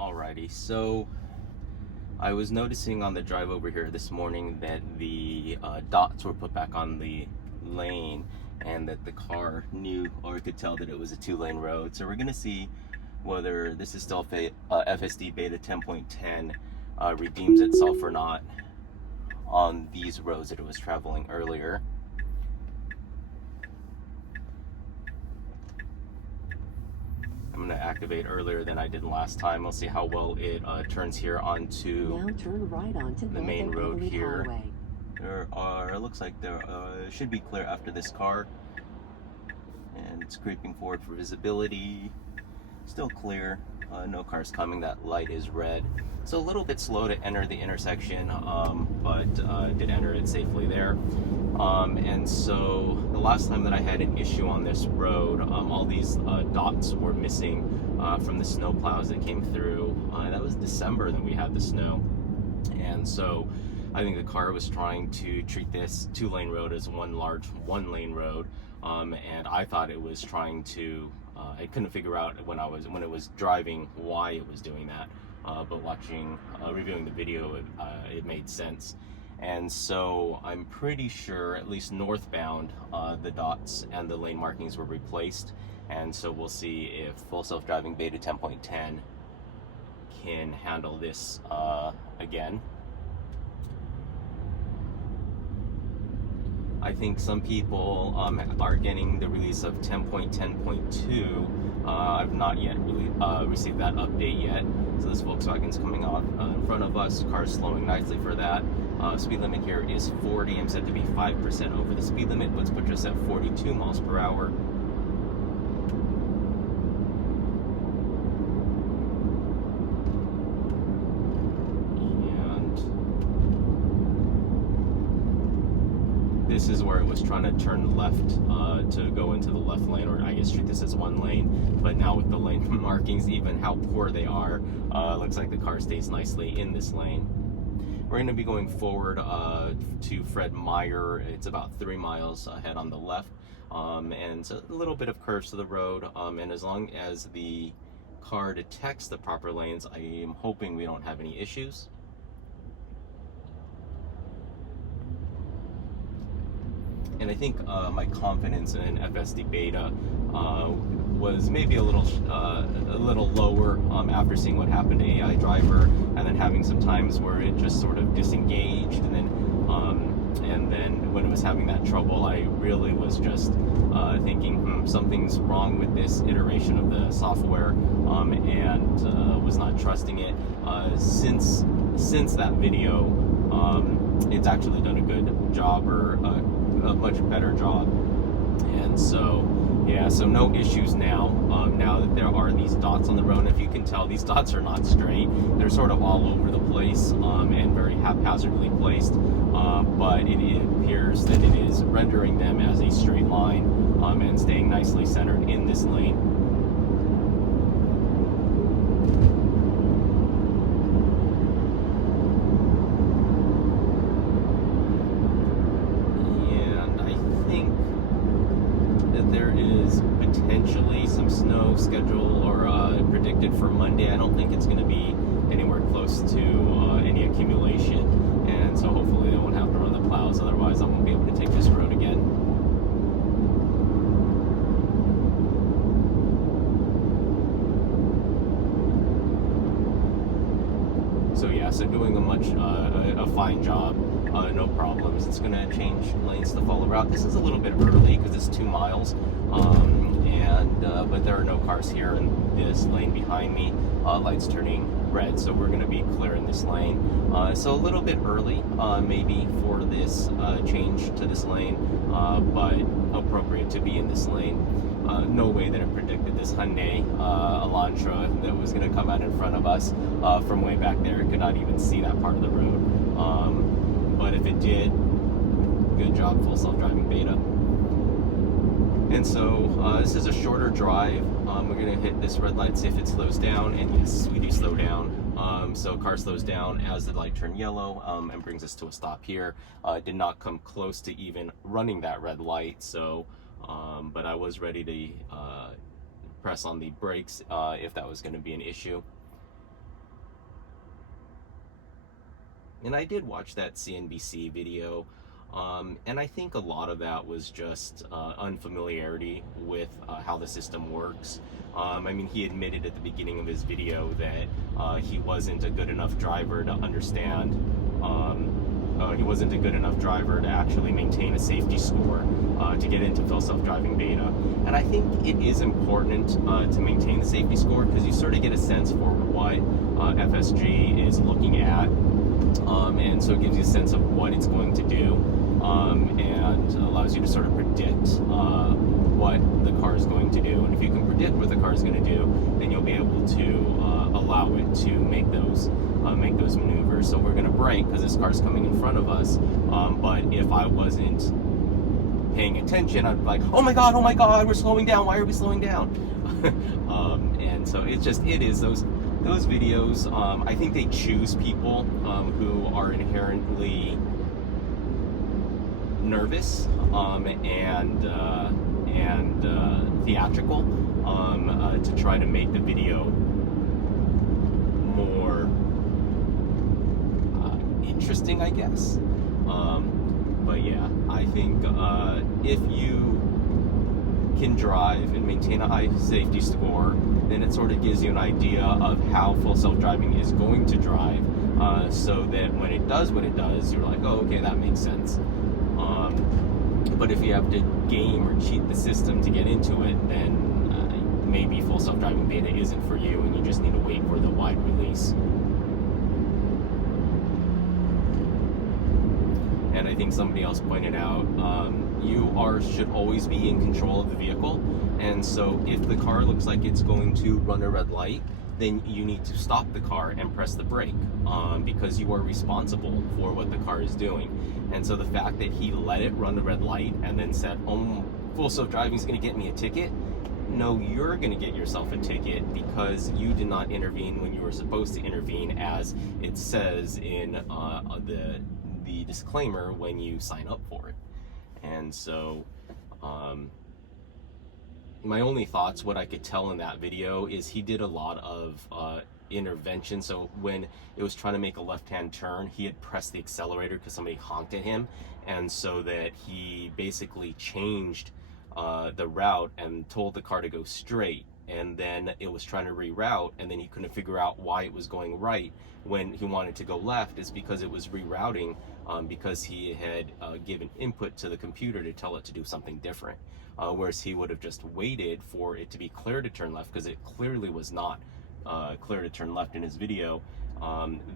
Alrighty, so I was noticing on the drive over here this morning that the dots were put back on the lane and that the car knew or could tell that it was a two-lane road. So we're going to see whether this is still FSD Beta 10.10 redeems itself or not on these roads that it was traveling earlier. I'm going to activate earlier than I did last time. We'll see how well it turns here onto now turn right onto the main road here. Highway. It looks like there should be clear after this car, and it's creeping forward for visibility. Still clear, no cars coming. That light is red, so a little bit slow to enter the intersection, but did enter it safely there. And so the last time that I had an issue on this road, all these dots were missing from the snow plows that came through. That was December that we had the snow, and so I think the car was trying to treat this two-lane road as one large one-lane road, and I thought it was trying to. I couldn't figure out when it was driving why it was doing that, but reviewing the video, it made sense. And so I'm pretty sure, at least northbound, the dots and the lane markings were replaced. And so we'll see if full self-driving Beta 10.10 can handle this again. I think some people are getting the release of 10.10.2. I've not yet really received that update yet. So this Volkswagen's coming off in front of us. Car's slowing nicely for that. Speed limit here is 40. I'm set to be 5% over the speed limit. Let's put us at 42 miles per hour. This is where it was trying to turn left to go into the left lane, or I guess treat this as one lane, but now with the lane markings, even how poor they are, looks like the car stays nicely in this lane. We're going to be going forward to Fred Meyer. It's about 3 miles ahead on the left, and it's a little bit of curves to the road, and as long as the car detects the proper lanes, I am hoping we don't have any issues. And I think my confidence in FSD Beta was maybe a little lower after seeing what happened to AI Driver, and then having some times where it just sort of disengaged, and then when it was having that trouble, I really was just thinking something's wrong with this iteration of the software, and was not trusting it. Since that video, it's actually done a good job, or a much better job. And so yeah, so no issues now. Now that there are these dots on the road, and if you can tell, these dots are not straight. They're sort of all over the place, and very haphazardly placed, but it appears that it is rendering them as a straight line, and staying nicely centered in this lane. There is potentially some snow scheduled or predicted for Monday. I don't think it's going to be anywhere close to any accumulation, and so hopefully they won't have to run the plows, otherwise I won't be able to take this road again. So yeah, so doing a fine job. No problems. It's going to change lanes to follow route. This is a little bit early because it's 2 miles, but there are no cars here in this lane behind me. Lights turning red, so we're going to be clear in this lane. So a little bit early, maybe for this change to this lane, but appropriate to be in this lane. No way that it predicted this Hyundai Elantra that was going to come out in front of us from way back there. It could not even see that part of the road. But if it did, good job, full self-driving Beta. And so this is a shorter drive. We're going to hit this red light, see if it slows down, and yes, we do slow down. So car slows down as the light turned yellow, and brings us to a stop here. It did not come close to even running that red light, so but I was ready to press on the brakes if that was going to be an issue. And I did watch that CNBC video, and I think a lot of that was just unfamiliarity with how the system works. I mean, he admitted at the beginning of his video that he wasn't a good enough driver to understand. He wasn't a good enough driver to actually maintain a safety score to get into full self-driving beta. And I think it is important to maintain the safety score, because you sort of get a sense for what FSG is looking at, and so it gives you a sense of what it's going to do, and allows you to sort of predict what the car is going to do. And if you can predict what the car is going to do, then you'll be able to allow it to make those maneuvers. So we're going to brake because this car's coming in front of us, but if I wasn't paying attention, I'd be like, oh my god, we're slowing down, why are we slowing down? And so it is those videos. I think they choose people who are inherently nervous and theatrical to try to make the video more interesting, I guess. But yeah, I think if you can drive and maintain a high safety score, then it sort of gives you an idea of how full self-driving is going to drive, so that when it does what it does, you're like, oh, okay, that makes sense. But if you have to game or cheat the system to get into it, then maybe full self-driving beta isn't for you, and you just need to wait for the wide release. And I think somebody else pointed out, you should always be in control of the vehicle, and so if the car looks like it's going to run a red light, then you need to stop the car and press the brake, because you are responsible for what the car is doing. And so the fact that he let it run the red light and then said, oh, full self-driving is going to get me a ticket, no, you're going to get yourself a ticket because you did not intervene when you were supposed to intervene, as it says in the disclaimer when you sign up for it. And so my only thoughts, what I could tell in that video, is he did a lot of intervention. So when it was trying to make a left-hand turn, he had pressed the accelerator because somebody honked at him, and so that he basically changed the route and told the car to go straight, and then it was trying to reroute, and then he couldn't figure out why it was going right when he wanted to go left. Is because it was rerouting, because he had given input to the computer to tell it to do something different, whereas he would have just waited for it to be clear to turn left, because it clearly was not clear to turn left in his video.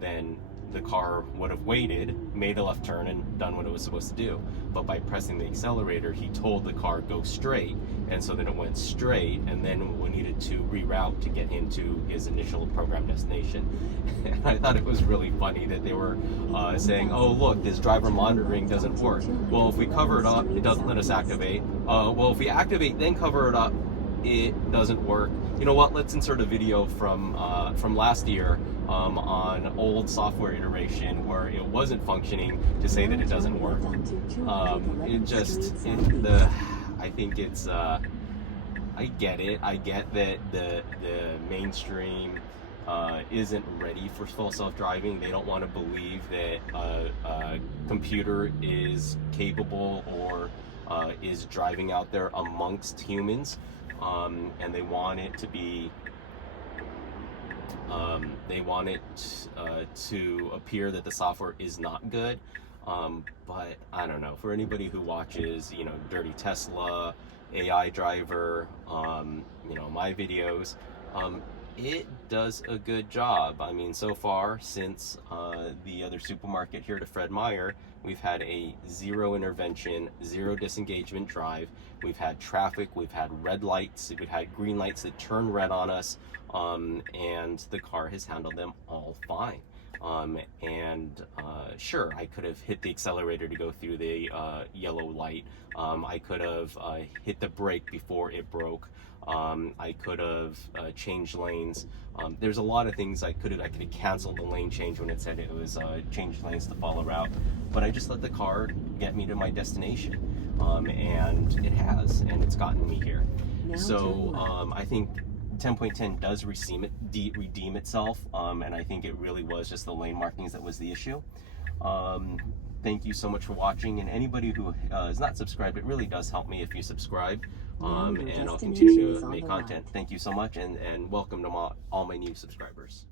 Then the car would have waited, made a left turn, and done what it was supposed to do. But by pressing the accelerator, he told the car go straight, and so then it went straight, and then we needed to reroute to get him to his initial program destination. And I thought it was really funny that they were saying, oh look, this driver monitoring doesn't work. Well, if we cover it up, it doesn't let us activate. Well, if we activate then cover it up, it doesn't work. You know what, let's insert a video from last year on old software iteration where it wasn't functioning to say that it doesn't work. I think it's I get it. I get that the mainstream isn't ready for full self-driving. They don't want to believe that a computer is capable or is driving out there amongst humans. And they want it to be, to appear that the software is not good. But I don't know, for anybody who watches, Dirty Tesla, AI Driver, my videos, it does a good job. I mean, so far, since the other supermarket here to Fred Meyer, we've had a 0 intervention, 0 disengagement drive. We've had traffic, we've had red lights, we've had green lights that turn red on us, and the car has handled them all fine. Sure, I could have hit the accelerator to go through the yellow light. I could have hit the brake before it broke. I could have changed lanes. There's a lot of things I could have canceled the lane change when it said it was changed lanes to follow route, but I just let the car get me to my destination, and it has, and it's gotten me here. So I think 10.10 does redeem itself, and I think it really was just the lane markings that was the issue. Thank you so much for watching, and anybody who is not subscribed, it really does help me if you subscribe, and I'll continue to make content. Thank you so much, and welcome to all my new subscribers.